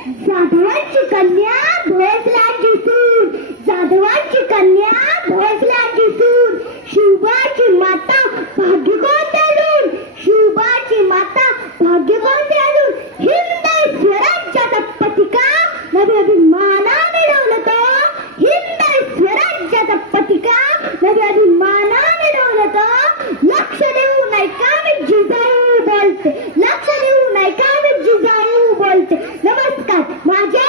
जाधवांची कन्या भोसल्याची सूर, जाधवांची कन्या भोसल्याची सूर, शिवबाची माता भाग्य कोणते अजून, शिवबाची माता भाग्य कोणते अजून, हिंद स्वराज्याचा पतिका नवी अभिमाना मिळवलं तो, हिंद स्वराज्याचा पतिका नवी अभिमाना मिळवलं तो. लक्ष देऊ नाही का मी जिजाऊ बोलते, लक्ष देऊ नाही का मी जिजाऊ बोलते. नमस्कार, माझे